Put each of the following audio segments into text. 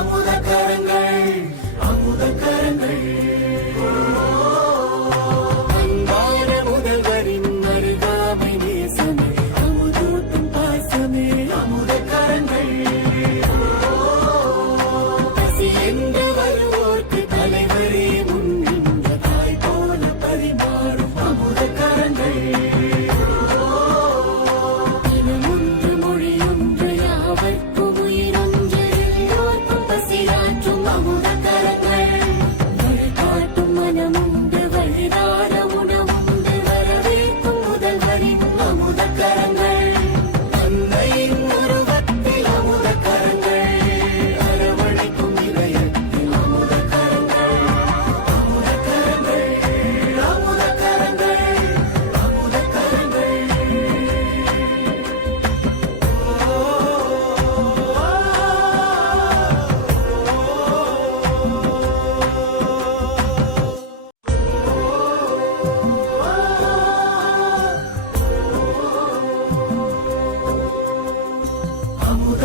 I'm Vamos de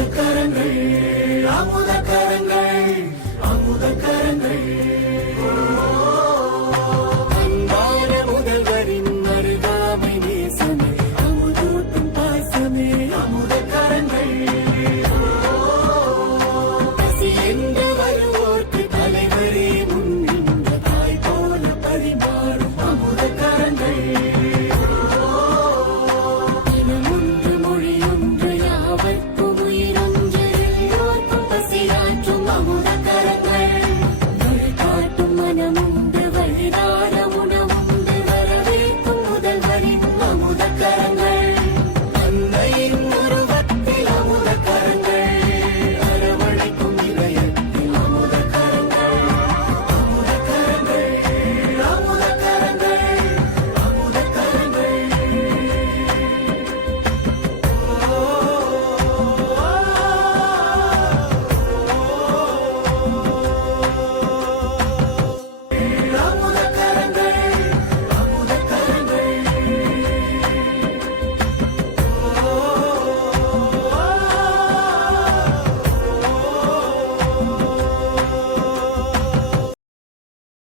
கரங்கள். அமுத கரங்கள்